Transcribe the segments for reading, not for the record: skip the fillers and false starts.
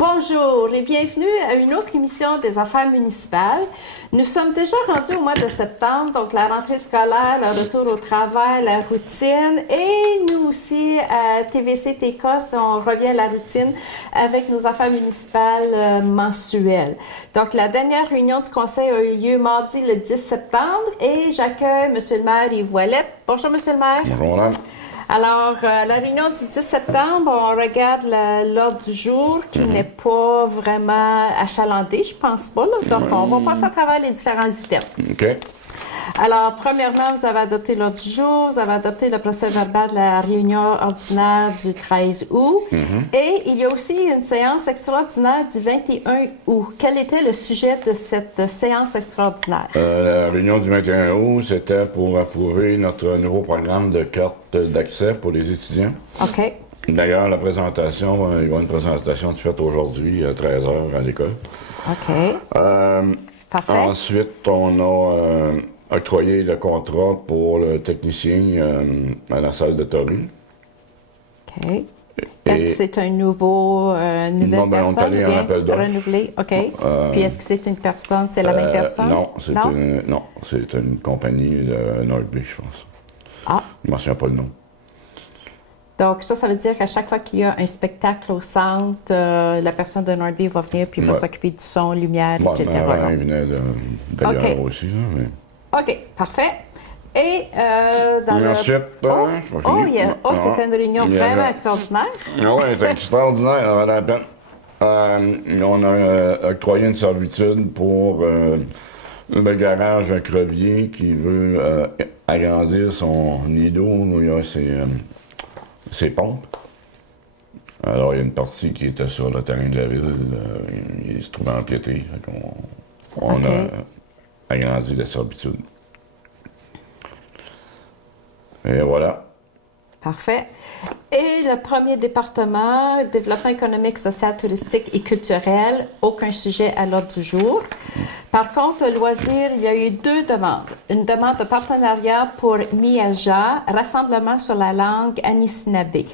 Bonjour et bienvenue à une autre émission des Affaires municipales. Nous sommes déjà rendus au mois de septembre, donc la rentrée scolaire, le retour au travail, la routine et nous aussi à TVC TCOS, on revient à la routine avec nos affaires municipales mensuelles. Donc la dernière réunion du conseil a eu lieu mardi le 10 septembre et j'accueille M. le maire Yves Ouellette. Bonjour M. le maire. Bonjour madame. Alors, la réunion du 10 septembre, on regarde l'ordre du jour qui n'est pas vraiment achalandé, je pense pas. Là. Donc, on va passer à travers les différents items. OK. Alors, premièrement, vous avez adopté l'ordre du jour, vous avez adopté le procès-verbal de la réunion ordinaire du 13 août. Et il y a aussi une séance extraordinaire du 21 août. Quel était le sujet de cette séance extraordinaire? La réunion du 21 août, c'était pour approuver notre nouveau programme de carte d'accès pour les étudiants. OK. D'ailleurs, la présentation, il y aura une présentation faite aujourd'hui à 13h à l'école. OK. Parfait. Ensuite, on a octroyé le contrat pour le technicien à la salle de Tory. OK. Est-ce que c'est un nouvelle non, ben, on est personne allé en appel d'offres. renouvelé? OK. Puis est-ce que c'est une personne, c'est la même personne? Non, c'est une compagnie de Nordby, je pense. Ah. Je ne m'en souviens pas le nom. Donc, ça veut dire qu'à chaque fois qu'il y a un spectacle au centre, la personne de Nordby va venir puis va s'occuper du son, lumière, etc. Il venait d'ailleurs aussi. Là, mais... OK, parfait. Et ensuite, c'était une réunion vraiment extraordinaire. Oui, c'était extraordinaire, ça valait la peine. On a octroyé une servitude pour le garage à Crevier qui veut agrandir son nid d'eau où il y a ses pompes. Alors, il y a une partie qui était sur le terrain de la ville, il se trouvait empiété. On a agrandi la servitude. Et voilà. Parfait. Et le premier département, développement économique, social, touristique et culturel, aucun sujet à l'ordre du jour. Par contre, loisir, il y a eu deux demandes. Une demande de partenariat pour Miaja, Rassemblement sur la langue Anishinaabe.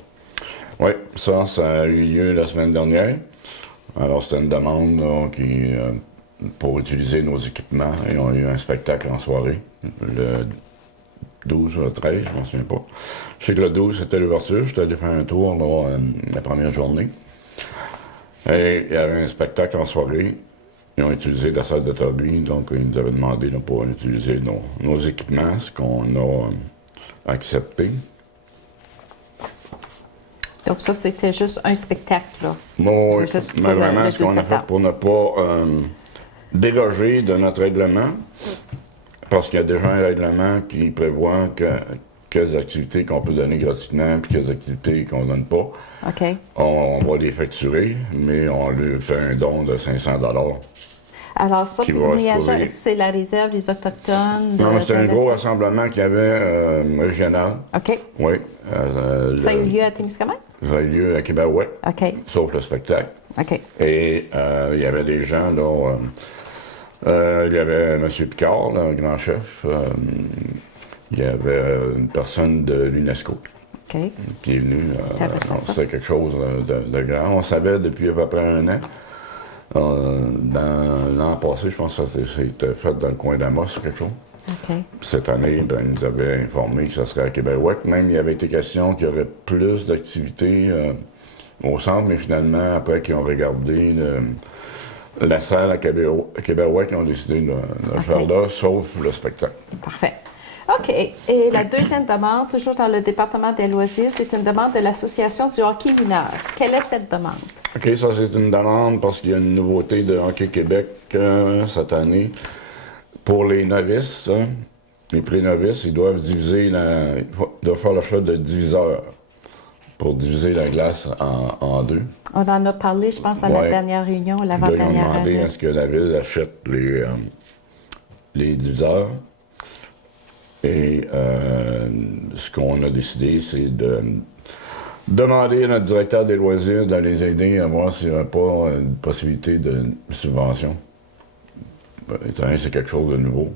Oui, ça a eu lieu la semaine dernière. Alors, c'était une demande pour utiliser nos équipements. Ils ont eu un spectacle en soirée, le 12 ou le 13, je ne m'en souviens pas. Je sais que le 12, c'était l'ouverture. J'étais allé faire un tour là, la première journée. Et il y avait un spectacle en soirée. Ils ont utilisé la salle de Toby, donc ils nous avaient demandé là, pour utiliser nos équipements, ce qu'on a accepté. Donc ça, c'était juste un spectacle, là. Bon, c'est juste mais vraiment, ce qu'on a fait pour ne pas déroger de notre règlement, parce qu'il y a déjà un règlement qui prévoit quelles activités qu'on peut donner gratuitement et quelles activités qu'on ne donne pas. OK. On va les facturer, mais on lui fait un don de 500 $. Alors ça, pour Miaja, est-ce que c'est la réserve des Autochtones? Non, c'est un gros rassemblement qu'il y avait régional. OK. Oui. Ça a eu lieu à Témiscamingue? Ça a eu lieu à Québec, OK. sauf le spectacle. OK. Et il y avait des gens, là... il y avait M. Picard, là, un grand chef. Il y avait une personne de l'UNESCO qui est venue. C'était quelque chose de grand. On savait depuis à peu près un an. Dans l'an passé, je pense que c'était fait dans le coin d'Amos, quelque chose. Okay. Cette année, ils nous avaient informé que ça serait à Québec. Même, il y avait été question qu'il y aurait plus d'activités au centre, mais finalement, après qu'ils ont regardé la salle à Québec, ils ont décidé de le faire là, sauf le spectacle. Parfait. OK. Et la deuxième demande, toujours dans le département des loisirs, c'est une demande de l'Association du hockey mineur. Quelle est cette demande? OK, ça, c'est une demande parce qu'il y a une nouveauté de Hockey Québec cette année. Pour les novices, les pré-novices, ils doivent doivent faire l'achat de diviseurs pour diviser la glace en deux. On en a parlé, je pense, à la dernière réunion, l'avant-dernière. Ils ont demandé à ce que la ville achète les diviseurs. Et ce qu'on a décidé, c'est de demander à notre directeur des loisirs de les aider à voir s'il n'y a pas une possibilité de subvention. C'est quelque chose de nouveau.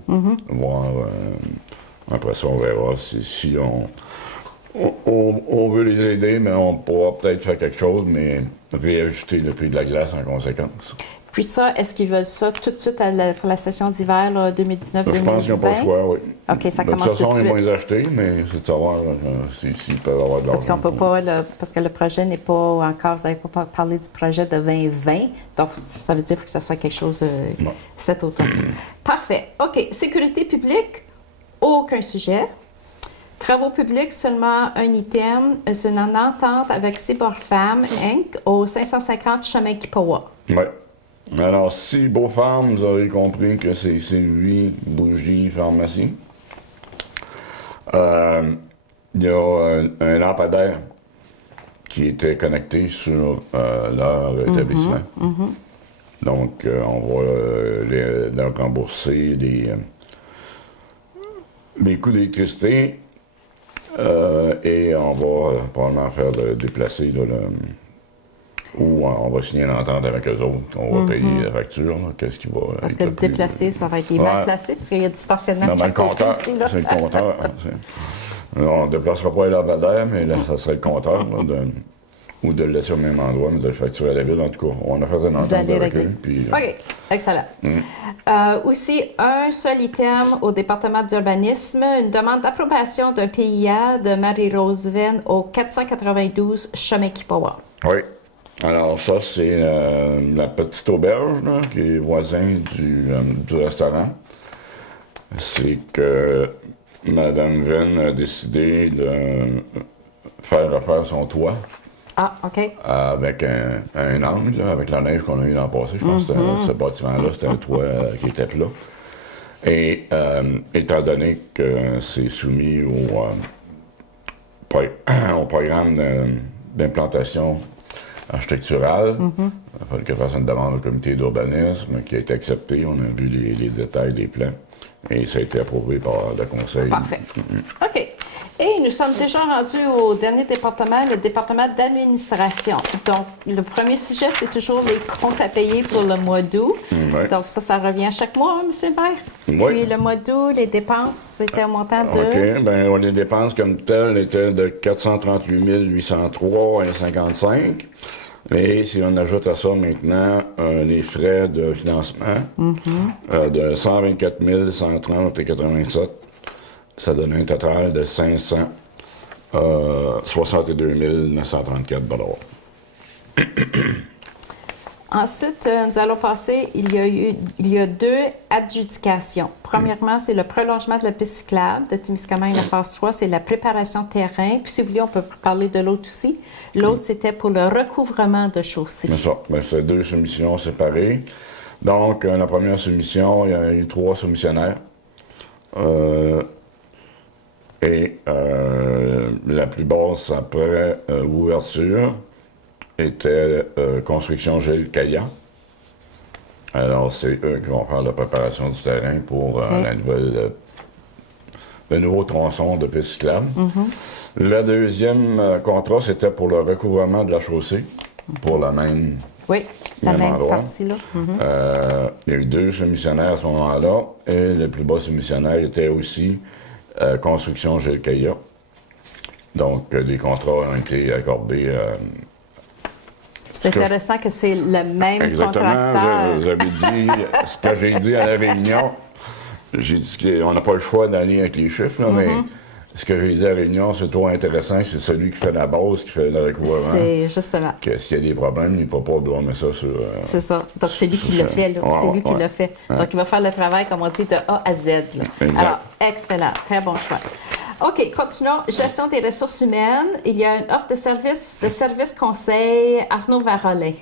Voir, après ça, on verra si On veut les aider, mais on pourra peut-être faire quelque chose, mais réajuster le prix de la glace en conséquence. Puis ça, est-ce qu'ils veulent ça tout de suite pour la session d'hiver 2019-2020? Je pense qu'ils n'ont pas le choix, oui. OK, ça De commence toute façon, tout de ils vont suite. les acheter, mais c'est de savoir s'ils peuvent avoir de l'argent. Parce qu'on peut pas, parce que le projet n'est pas encore, vous n'avez pas parlé du projet de 2020, donc ça veut dire qu'il faut que ça soit quelque chose Non. cet automne. Parfait. OK. Sécurité publique, aucun sujet. Travaux publics, seulement un item. C'est une entente avec Cyberfarm Inc. au 550 chemin Kipawa. Oui. Alors, si Beaufarm, vous avez compris que c'est Sylvie Bougie Pharmacie. Il y a un lampadaire qui était connecté sur leur établissement. Donc, on va leur rembourser les coûts d'électricité et on va probablement faire déplacer là, ou on va signer une entente avec eux autres. On va payer la facture. Là, qu'est-ce qui va Parce être que le plus- déplacé, ça va être mal placé, parce qu'il y a du stationnement Non, de mais le chaque côté compteur, aussi. Là. c'est le compteur. On ne déplacera pas les lampadaires, mais là, ça serait le compteur. Là, ou de le laisser au même endroit, mais de le facturer à la ville. En tout cas, on a fait une Vous entente allez avec régler. eux. Puis, OK, excellent. Aussi, un seul item au département d'urbanisme, une demande d'approbation d'un PIA de Marie-Rose Venn au 492 chemin Kipawa. oui. Alors, ça, c'est la petite auberge là, qui est voisin du restaurant. C'est que Mme Venn a décidé de faire refaire son toit Ah, OK. avec un angle, là, avec la neige qu'on a eu l'an passé. Je pense que ce bâtiment-là, c'était un toit qui était plat. Et étant donné que c'est soumis au programme d'implantation architecturale, il a fallu qu'elle fasse une demande au comité d'urbanisme qui a été acceptée. On a vu les détails des plans et ça a été approuvé par le conseil. Parfait. OK. Et nous sommes déjà rendus au dernier département, le département d'administration. Donc, le premier sujet, c'est toujours les comptes à payer pour le mois d'août. Ouais. Donc, ça revient chaque mois, hein, M. le maire? Oui. Puis, le mois d'août, les dépenses, c'était un montant de... OK. Bien, les dépenses comme telles étaient de 438 803,55. Et si on ajoute à ça maintenant les frais de financement de 124 130,87, ça donne un total de 562 934 $. Ensuite, nous allons passer, il y a deux adjudications. Premièrement, c'est le prolongement de la piste cyclable de Témiscamingue, la phase 3, c'est la préparation de terrain. Puis si vous voulez, on peut parler de l'autre aussi. L'autre, c'était pour le recouvrement de chaussée. C'est ça. Ben, c'est deux soumissions séparées. Donc, la première soumission, il y a eu 3 soumissionnaires. La plus basse après ouverture était Construction Gilles Caillat. Alors, c'est eux qui vont faire la préparation du terrain pour le nouveau tronçon de piste cyclable. Le deuxième contrat, c'était pour le recouvrement de la chaussée, pour la même. Oui, la même endroit. partie là. Il y a eu 2 soumissionnaires à ce moment-là, et le plus bas soumissionnaire était aussi Construction Gilles Caillat. Donc, des contrats ont été accordés. C'est intéressant que c'est le même Exactement. contracteur. J'avais dit ce que j'ai dit à la réunion. J'ai dit qu'on n'a pas le choix d'aller avec les chiffres, là, mais ce que j'ai dit à la réunion, c'est trop intéressant. C'est celui qui fait la base, qui fait le recouvrement. C'est justement. Que s'il y a des problèmes, il ne peut pas doit mettre ça sur. C'est ça. Donc, c'est lui qui le fait, là. C'est lui qui le fait. Donc, il va faire le travail, comme on dit, de A à Z, là. Exact. Alors, excellent. Très bon choix. OK, continuons. Gestion des ressources humaines. Il y a une offre de service conseil Arnaud Varolin.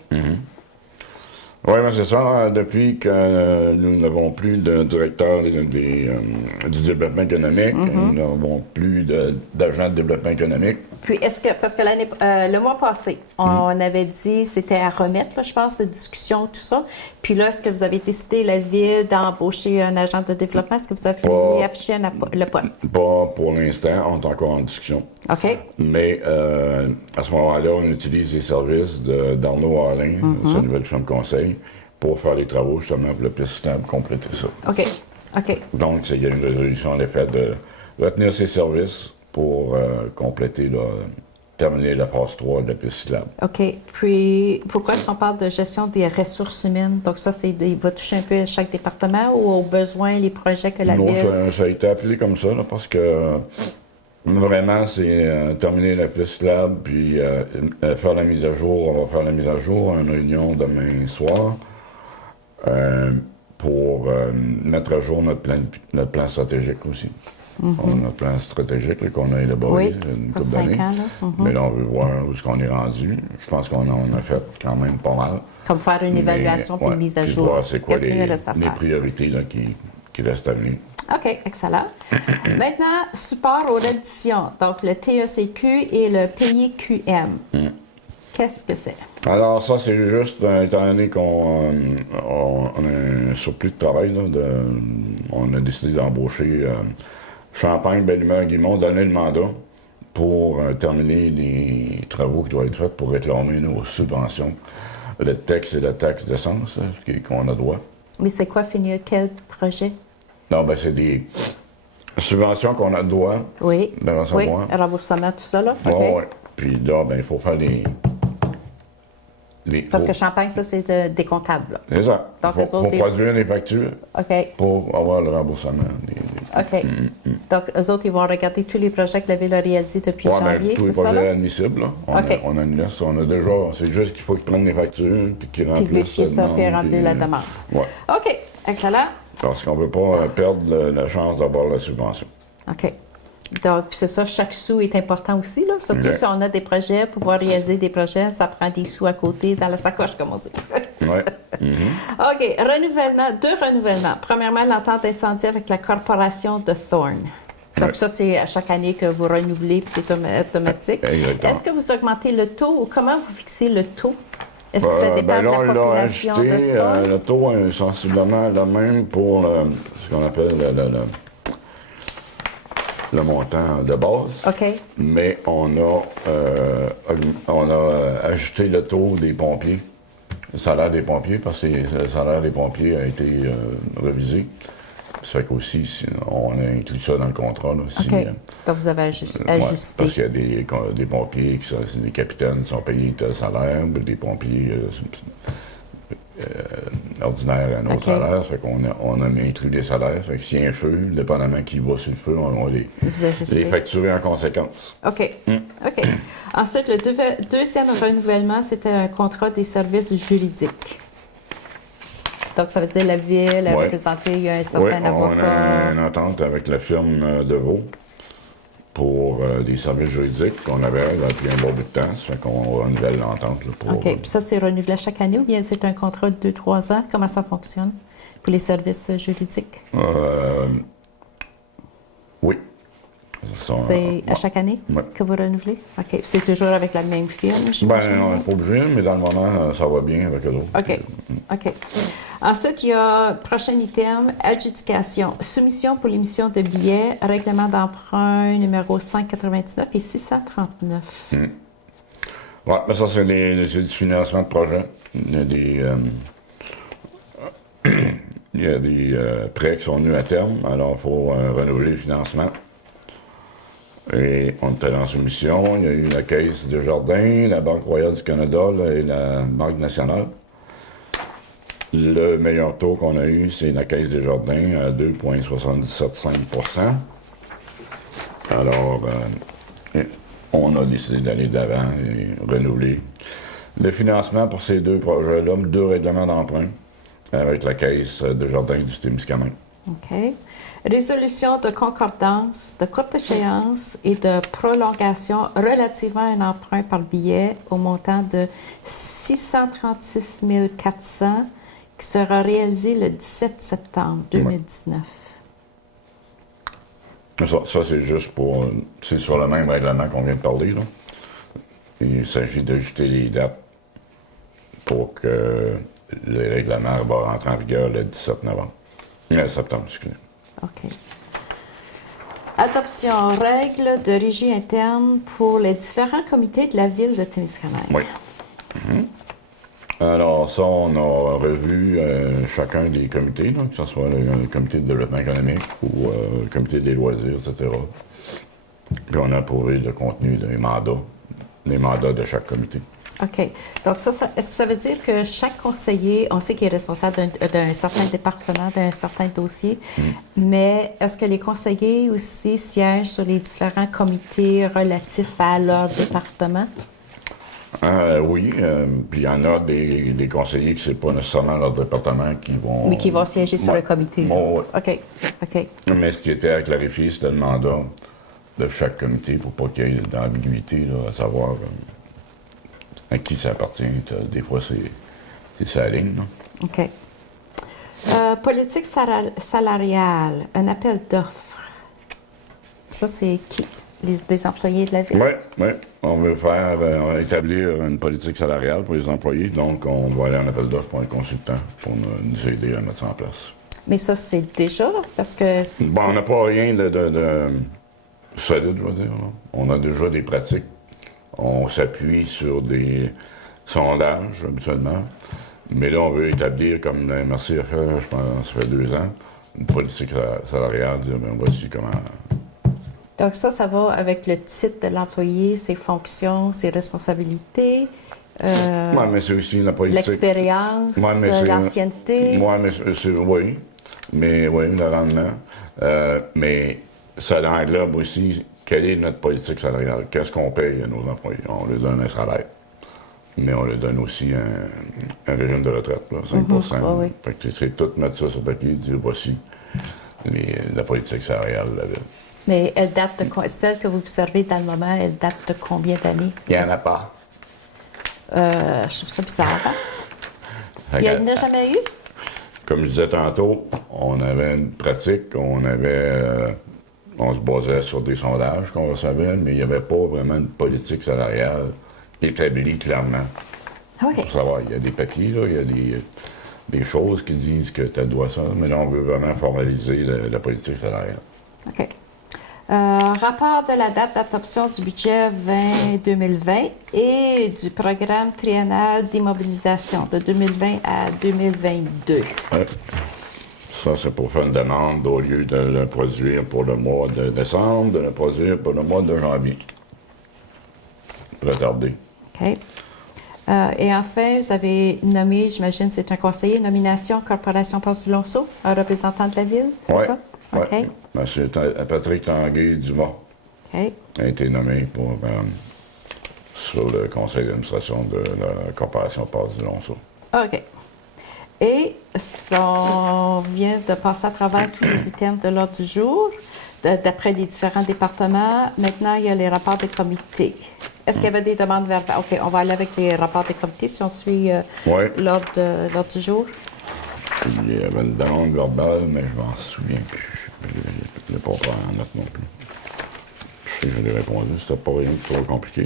Oui, mais c'est ça. Depuis que nous n'avons plus de directeur du développement économique, nous n'avons plus d'agent de développement économique. Puis, est-ce que, parce que le mois passé, on avait dit, c'était à remettre, là, je pense, cette discussion, tout ça. Puis là, est-ce que vous avez décidé, la Ville, d'embaucher un agent de développement? Est-ce que vous avez affiché le poste? Pas pour l'instant, on est encore en discussion. OK. Mais à ce moment-là, on utilise les services d'Arnaud Harlin, sa nouvelle firme conseil, pour faire les travaux, justement, pour le plus stable, compléter ça. OK. OK. Donc, il y a une résolution à l'effet de retenir ses services pour compléter, terminer la phase 3 de la piste cyclable. OK. Puis, pourquoi est-ce qu'on parle de gestion des ressources humaines? Donc, ça, va toucher un peu à chaque département ou aux besoins, les projets que la Non, ville... ça a été appelé comme ça, là, parce que vraiment, c'est terminer la piste cyclable, puis faire la mise à jour. On va faire la mise à jour à une réunion demain soir pour mettre à jour notre plan stratégique aussi. On a notre plan stratégique là, qu'on a élaboré une pour couple 5 d'années. ans, là. Mais là, on veut voir où est-ce qu'on est rendu. Je pense qu'on en a fait quand même pas mal. Comme faire une évaluation puis une mise à puis jour. voir c'est quoi Qu'est-ce qu'il reste à les faire? priorités là, qui restent à venir. OK, excellent. Maintenant, support aux redditions. Donc, le TECQ et le PIQM. Qu'est-ce que c'est? Alors ça, c'est juste, étant donné qu'on a un surplus de travail, là, on a décidé d'embaucher Champagne, Belle-Humeur, Guimont, donner le mandat pour terminer les travaux qui doivent être faits pour réclamer nos subventions, le taxe et la taxe d'essence qu'on a droit. Mais c'est quoi finir quel projet? Non, ben c'est des subventions qu'on a droit Oui. de recevoir. Oui, remboursement, tout ça, là? OK. Oui. Puis là, ben il faut faire Parce que Champagne, ça, c'est des comptables, là. C'est ça. Donc, Il les faut autres, produire des factures OK. pour avoir le remboursement. OK. Donc, eux autres, ils vont regarder tous les projets que la Ville a réalisés depuis Ouais, janvier, tous les c'est ça, projets là? admissibles, là. OK. On a une liste. On a déjà. C'est juste qu'il faut qu'ils prennent les factures puis qu'ils Puis remplissent vérifier ça, demande, puis remplir la demande. Ouais. OK, excellent. Parce qu'on ne veut pas perdre la chance d'avoir la subvention. OK. Donc, puis c'est ça, chaque sou est important aussi, là. Surtout Ouais. si on a des projets, pour pouvoir réaliser des projets, ça prend des sous à côté dans la sacoche, comme on dit. Oui. OK, renouvellement, 2 renouvellements. Premièrement, l'entente d'incendie avec la corporation de Thorne. Donc, Ouais. ça, c'est à chaque année que vous renouvelez, puis c'est automatique. Exactement. Est-ce que vous augmentez le taux ou comment vous fixez le taux? Est-ce que ça dépend Ben là, de la on l'a population ajouté. de Thorne? Le taux est sensiblement le même pour ce qu'on appelle le montant de base. OK. Mais on a ajouté le taux des pompiers, le salaire des pompiers, parce que le salaire des pompiers a été révisé. Ça fait qu'aussi, on a inclus ça dans le contrat. Là, si, OK. Donc, vous avez ajusté. parce qu'il y a des pompiers, c'est des capitaines qui sont payés tel salaire, des pompiers ordinaires à notre OK. salaire. Ça fait qu'on a inclus des salaires. Ça fait que s'il y a un feu, dépendamment qui va sur le feu, on va Vous ajustez. les facturer en conséquence. OK. OK. Ensuite, le deuxième renouvellement, c'était un contrat des services juridiques. Donc, ça veut dire la Ville a Ouais. représenté, il y a un Oui, certain on avocat. a une entente avec la firme Deveau pour des services juridiques qu'on avait là, depuis un bon bout de temps. Ça fait qu'on renouvelle l'entente là, pour... OK. Puis ça, c'est renouvelé chaque année ou bien c'est un contrat de 2-3 ans? Comment ça fonctionne pour les services juridiques? Oui. C'est à chaque année ouais. que vous renouvelez? OK. Puis c'est toujours avec la même firme, Ben, j'imagine? on n'est pas obligé, mais dans le moment, ça va bien avec eux autres. OK. OK. Ensuite, il y a prochain item, adjudication. Soumission pour l'émission de billets, règlement d'emprunt numéro 599 et 639. Oui, mais ça, c'est du financement de projet. Il y a des prêts qui sont venus à terme, alors il faut renouveler le financement. Et on était en soumission. Il y a eu la Caisse de Jardin, la Banque Royale du Canada là, et la Banque nationale. Le meilleur taux qu'on a eu, c'est la Caisse des Jardins à 2,775 %. Alors, on a décidé d'aller d'avant et renouveler le financement pour ces deux projets-là, 2 règlements d'emprunt avec la Caisse de Jardin du Témiscamingue. OK. Résolution de concordance de courte échéance et de prolongation relativement à un emprunt par billet au montant de 636 400 qui sera réalisé le 17 septembre 2019. Ça c'est juste pour... C'est sur le même règlement qu'on vient de parler, là. Il s'agit d'ajouter les dates pour que le règlement va rentrer en vigueur le 17 novembre. Septembre, excusez. OK. Adoption règles de régie interne pour les différents comités de la ville de Témiscamingue. Oui. Alors ça, on a revu chacun des comités, là, que ce soit le comité de développement économique ou le comité des loisirs, etc. Puis on a approuvé le contenu des mandats, les mandats de chaque comité. OK. Donc, est-ce que ça veut dire que chaque conseiller, on sait qu'il est responsable d'un certain département, d'un certain dossier, mais est-ce que les conseillers aussi siègent sur les différents comités relatifs à leur département? Oui, puis il y en a des conseillers que c'est pas nécessairement leur département qui vont... Mais qui vont siéger sur le comité. Ouais. OK. OK. Mais ce qui était à clarifier, c'était le mandat de chaque comité pour pas qu'il y ait d'ambiguïté, là, à savoir à qui ça appartient. Des fois, c'est sa ligne. Là. OK. Politique salariale, un appel d'offres. Ça, c'est qui? Des employés de la ville? Oui. On veut on va établir une politique salariale pour les employés. Donc, on va aller en appel d'offres pour un consultant pour nous aider à mettre ça en place. Mais ça, c'est déjà parce que... Bon, on n'a pas rien de solide, je veux dire. Là. On a déjà des pratiques. On s'appuie sur des sondages, habituellement. Mais là, on veut établir, comme la MRC a fait, je pense, ça fait 2 ans, une politique salariale, dire, bien, voici comment... Donc ça va avec le titre de l'employé, ses fonctions, ses responsabilités, Oui, mais c'est aussi la politique... l'expérience, l'ancienneté. Oui, le rendement. Mais ça englobe aussi quelle est notre politique salariale. Qu'est-ce qu'on paye à nos employés? On leur donne un salaire, mais on leur donne aussi un régime de retraite, là, 5 oui. Fait que c'est tout mettre ça sur papier et dire voici la politique salariale de la ville. Mais elle date de celle que vous observez dans le moment, elle date de combien d'années? Il n'y en a pas. Je trouve ça bizarre. Hein? Il n'y en a jamais eu? Comme je disais tantôt, on avait une pratique, on se basait sur des sondages qu'on recevait, mais il n'y avait pas vraiment une politique salariale établie clairement. OK. Pour savoir, il y a des papiers, là, il y a des choses qui disent que tu dois ça, mais là, on veut vraiment formaliser la politique salariale. OK. Rapport de la date d'adoption du budget 2020 et du programme triennal d'immobilisation de 2020 à 2022. Ouais. Ça, c'est pour faire une demande au lieu de le produire pour le mois de décembre, de le produire pour le mois de janvier. Retardé. OK. Et enfin, vous avez nommé, j'imagine, c'est un conseiller, nomination Corporation Passe du Lonceau, un représentant de la ville, c'est ça? Oui. OK. M. Patrick Tanguay-Dumas OK. a été nommé sur le conseil d'administration de la Corporation Passe du Lonceau. OK. Et on vient de passer à travers tous les items de l'ordre du jour, d'après les différents départements. Maintenant, il y a les rapports des comités. Est-ce qu'il y avait des demandes verbales? OK, on va aller avec les rapports des comités si on suit l'ordre du jour. Il y avait une demande verbale, mais je m'en souviens plus. Je ne l'ai pas pris en note non plus. Je sais que je l'ai répondu, c'était pas rien de trop compliqué.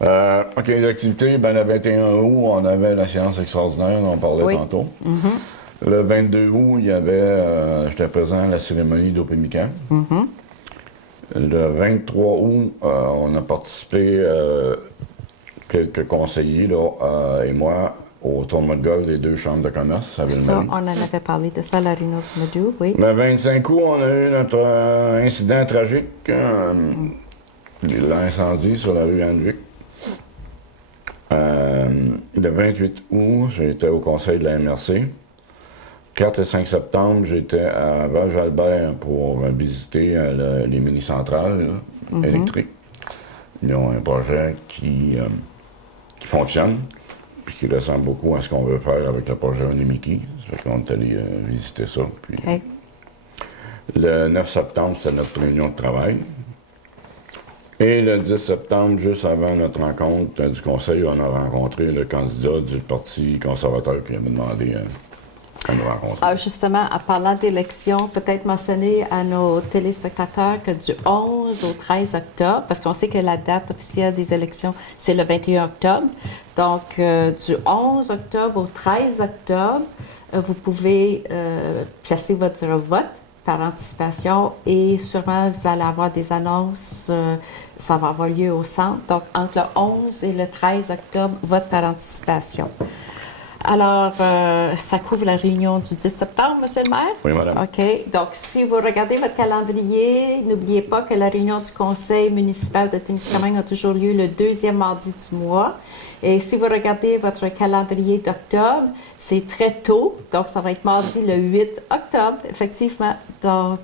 Là. OK, les activités, le 21 août, on avait la séance extraordinaire, on en parlait tantôt. Mm-hmm. Le 22 août, il y avait, j'étais présent à la cérémonie d'Opémican. Mm-hmm. Le 23 août, on a participé, quelques conseillers là, et moi, au tournoi de golf des 2 chambres de commerce à Ville-Marie. Ça, on en avait parlé de ça à l'Arena Madou, oui. Le 25 août, on a eu notre incident tragique, l'incendie sur la rue Anne-Vic. Le 28 août, j'étais au conseil de la MRC. 4 et 5 septembre, j'étais à Val-Jalbert pour visiter les mini-centrales électriques. Ils ont un projet qui fonctionne, puis qui ressemble beaucoup à ce qu'on veut faire avec le projet Onimiki. Ça fait qu'on est allé visiter ça. Puis, le 9 septembre, c'était notre réunion de travail. Et le 10 septembre, juste avant notre rencontre du conseil, on a rencontré le candidat du Parti conservateur qui avait demandé à nous rencontrer. Ah, justement, en parlant d'élections, peut-être mentionner à nos téléspectateurs que du 11 au 13 octobre, parce qu'on sait que la date officielle des élections, c'est le 21 octobre. Donc, du 11 octobre au 13 octobre, vous pouvez placer votre vote par anticipation et sûrement vous allez avoir des annonces, ça va avoir lieu au centre. Donc, entre le 11 et le 13 octobre, vote par anticipation. Alors, ça couvre la réunion du 10 septembre, Monsieur le maire? Oui, madame. OK. Donc, si vous regardez votre calendrier, n'oubliez pas que la réunion du conseil municipal de Témiscamingue a toujours lieu le deuxième mardi du mois. Et si vous regardez votre calendrier d'octobre, c'est très tôt. Donc, ça va être mardi le 8 octobre, effectivement. Donc,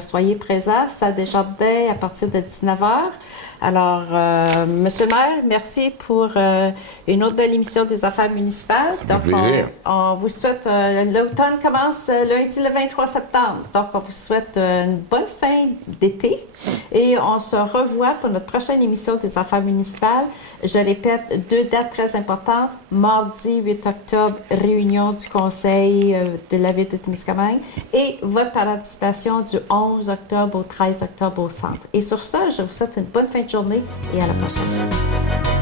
soyez présents. Salle des Jardins à partir de 19h. Alors, Monsieur le maire, merci pour une autre belle émission des affaires municipales. Donc, plaisir. on vous souhaite, l'automne commence lundi le 23 septembre. Donc, on vous souhaite une bonne fin d'été et on se revoit pour notre prochaine émission des affaires municipales. Je répète, 2 dates très importantes. Mardi 8 octobre, réunion du conseil de la ville de Témiscamingue et votre participation du 11 octobre au 13 octobre au centre. Et sur ça, je vous souhaite une bonne fin de journée et à la prochaine.